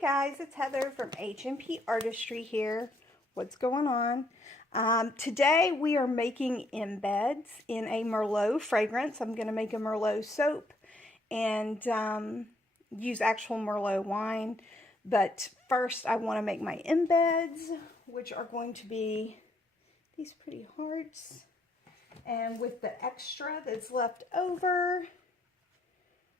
Hey guys, it's Heather from H&P Artistry here. What's going on? Today we are making embeds in a Merlot fragrance. I'm going to make a Merlot soap and use actual Merlot wine. But first I want to make my embeds, which are going to be these pretty hearts. And with the extra that's left over,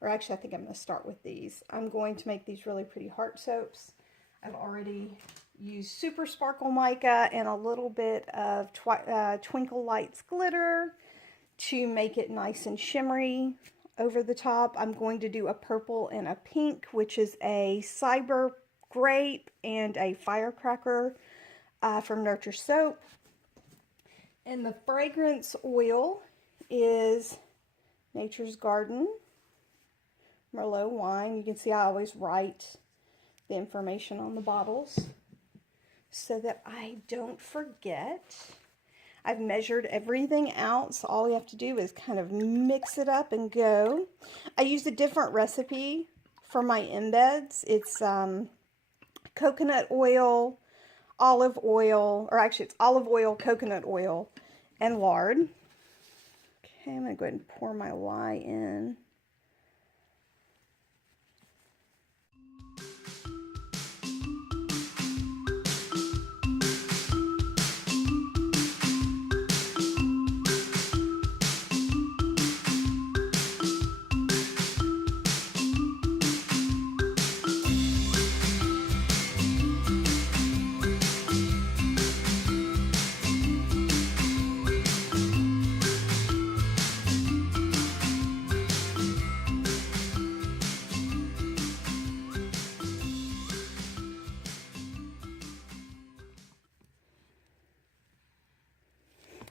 or actually I think I'm going to start with these. I'm going to make these really pretty heart soaps. I've already used Super Sparkle Mica and a little bit of Twinkle Lights glitter to make it nice and shimmery over the top. I'm going to do a purple and a pink, which is a Cyber Grape and a Firecracker from Nurture Soap. And the fragrance oil is Nature's Garden Merlot wine. You can see I always write the information on the bottles so that I don't forget. I've measured everything out, so all we have to do is kind of mix it up and go. I use a different recipe for my embeds. It's coconut oil, olive oil, or actually it's olive oil, coconut oil, and lard. Okay, I'm going to go ahead and pour my lye in.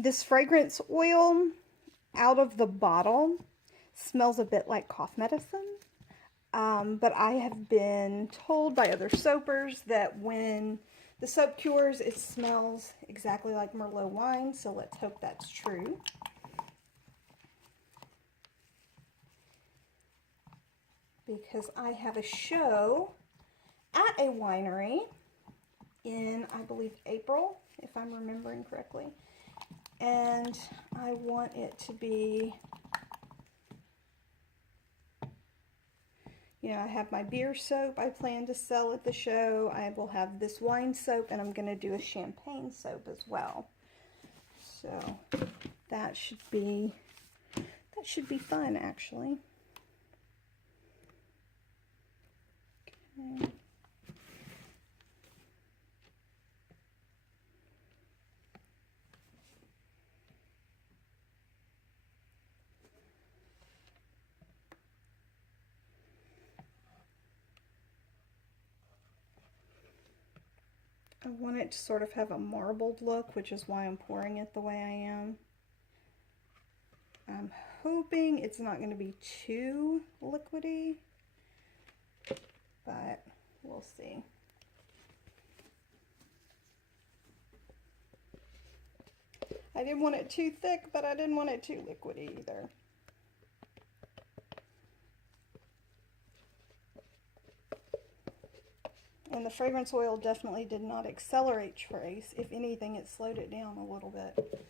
This fragrance oil out of the bottle smells a bit like cough medicine, but I have been told by other soapers that when the soap cures, it smells exactly like Merlot wine, so let's hope that's true. Because I have a show at a winery in, I believe, April, if I'm remembering correctly. And I want it to be, you know, I have my beer soap I plan to sell at the show. I will have this wine soap, and I'm going to do a champagne soap as well. So that should be fun, actually. Okay. I want it to sort of have a marbled look, which is why I'm pouring it the way I am. I'm hoping it's not going to be too liquidy, but we'll see. I didn't want it too thick, but I didn't want it too liquidy either. And the fragrance oil definitely did not accelerate trace. If anything, it slowed it down a little bit.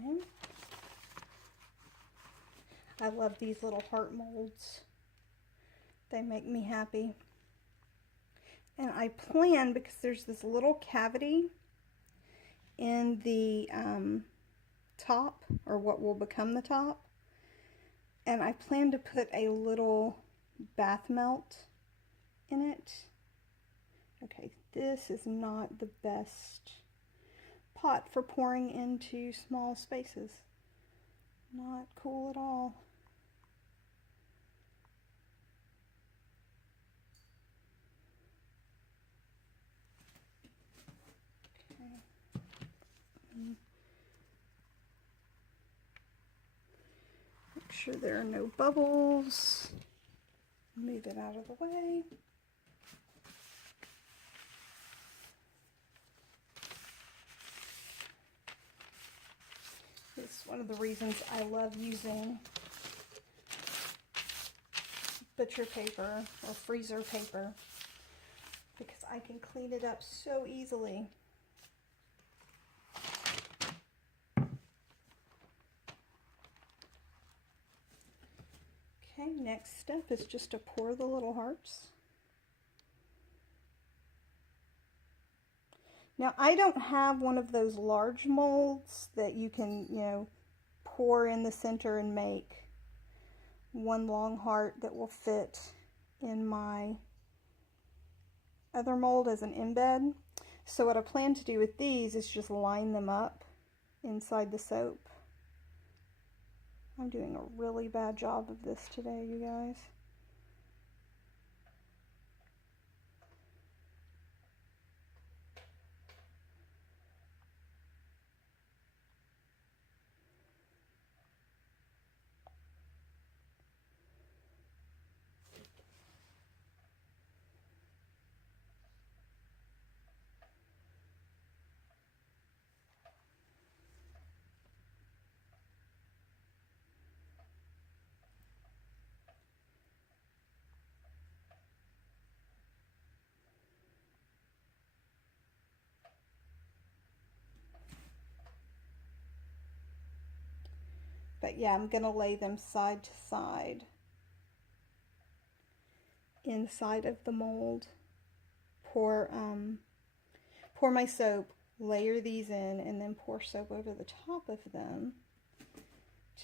Okay. I love these little heart molds. They make me happy. And I plan, because there's this little cavity in the top, or what will become the top, and I plan to put a little bath melt in it. Okay, this is not the best pot for pouring into small spaces. Not cool at all. sure there are no bubbles. Move it out of the way. It's one of the reasons I love using butcher paper or freezer paper, because I can clean it up so easily. Okay, next step is just to pour the little hearts. Now, I don't have one of those large molds that you can, pour in the center and make one long heart that will fit in my other mold as an embed. So what I plan to do with these is just line them up inside the soap. I'm doing a really bad job of this today, you guys. But yeah, I'm going to lay them side to side inside of the mold. Pour my soap, layer these in, and then pour soap over the top of them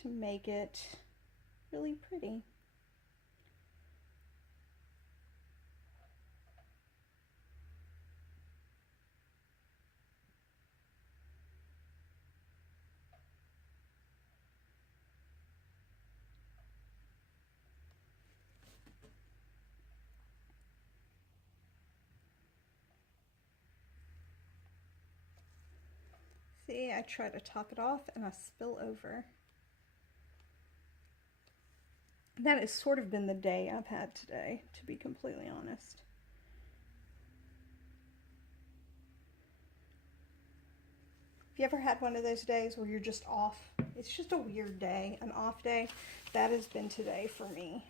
to make it really pretty. See, I try to top it off and I spill over. That has sort of been the day I've had today, to be completely honest. Have you ever had one of those days where you're just off? It's just a weird day, an off day. That has been today for me.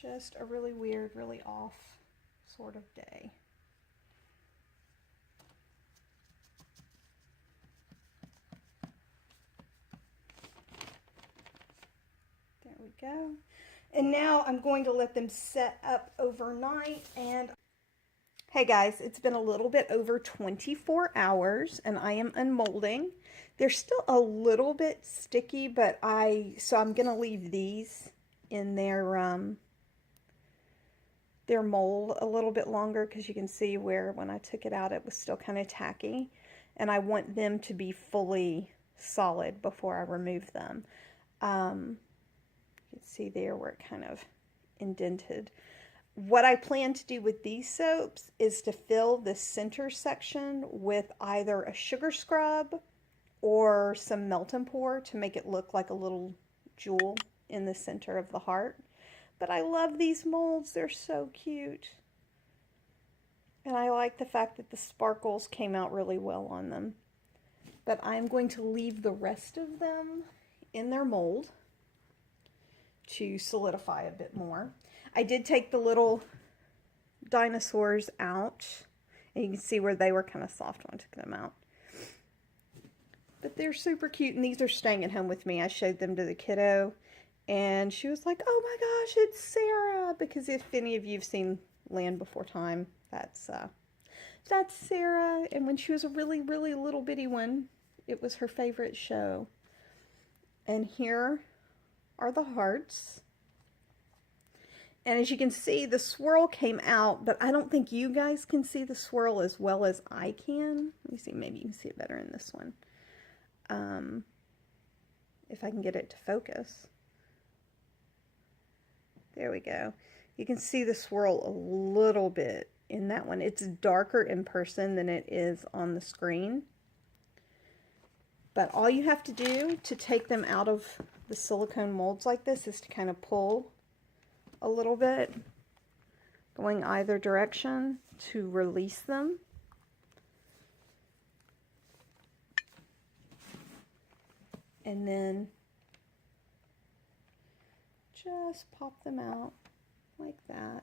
Just a really weird, really off sort of day. There we go. And now I'm going to let them set up overnight. And hey guys, it's been a little bit over 24 hours and I am unmolding. They're still a little bit sticky, but so I'm going to leave these in their mold a little bit longer, because you can see where when I took it out it was still kind of tacky, and I want them to be fully solid before I remove them. You can see there where it kind of indented. What I plan to do with these soaps is to fill the center section with either a sugar scrub or some melt and pour to make it look like a little jewel in the center of the heart. But I love these molds. They're so cute. And I like the fact that the sparkles came out really well on them. But I'm going to leave the rest of them in their mold to solidify a bit more. I did take the little dinosaurs out, and you can see where they were kind of soft when I took them out. But they're super cute, and these are staying at home with me. I showed them to the kiddo, and she was like, oh my gosh, it's Sarah. Because if any of you have seen Land Before Time, that's Sarah. And when she was a really, really little bitty one, it was her favorite show. And here are the hearts. And as you can see, the swirl came out, but I don't think you guys can see the swirl as well as I can. Let me see, maybe you can see it better in this one. If I can get it to focus. There we go. You can see the swirl a little bit in that one. It's darker in person than it is on the screen. But all you have to do to take them out of the silicone molds like this is to kind of pull a little bit, going either direction to release them. And then just pop them out like that.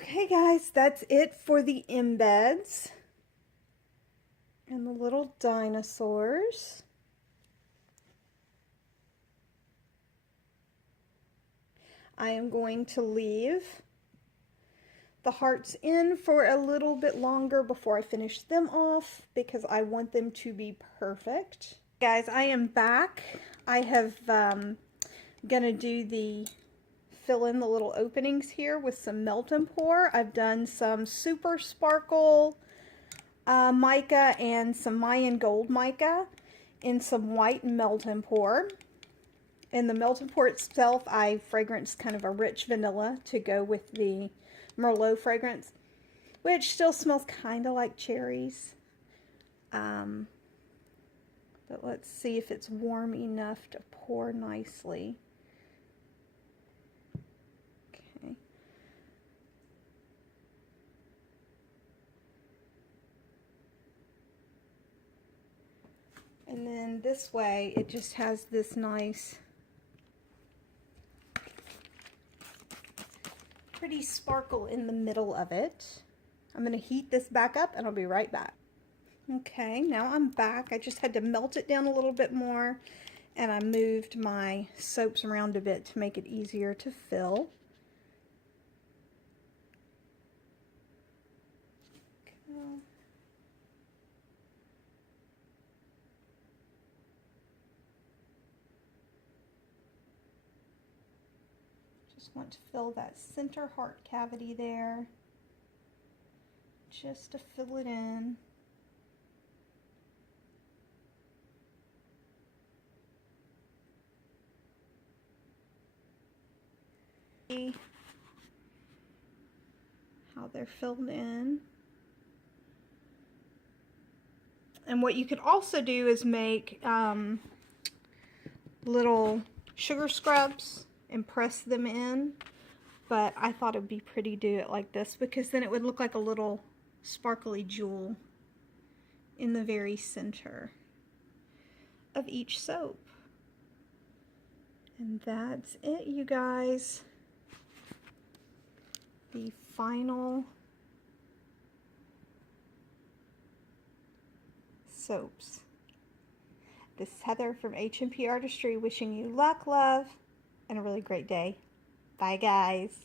Okay guys, that's it for the embeds and the little dinosaurs. I am going to leave the hearts in for a little bit longer before I finish them off because I want them to be perfect. Guys, I am back. I have gonna do the fill in the little openings here with some melt and pour. I've done some super sparkle mica and some Mayan gold mica in some white melt and pour. In the melt and pour itself, I fragrance kind of a rich vanilla to go with the Merlot fragrance, which still smells kind of like cherries. But let's see if it's warm enough to pour nicely. Okay. And then this way, it just has this nice, pretty sparkle in the middle of it. I'm going to heat this back up and I'll be right back. Okay, now I'm back. I just had to melt it down a little bit more and I moved my soaps around a bit to make it easier to fill. Okay. Just want to fill that center heart cavity there, just to fill it in. See how they're filled in. And what you could also do is make little sugar scrubs and press them in, but I thought it would be pretty to do it like this because then it would look like a little sparkly jewel in the very center of each soap. And that's it, you guys. The final soaps. This is Heather from H&P Artistry wishing you luck, love, and a really great day. Bye, guys.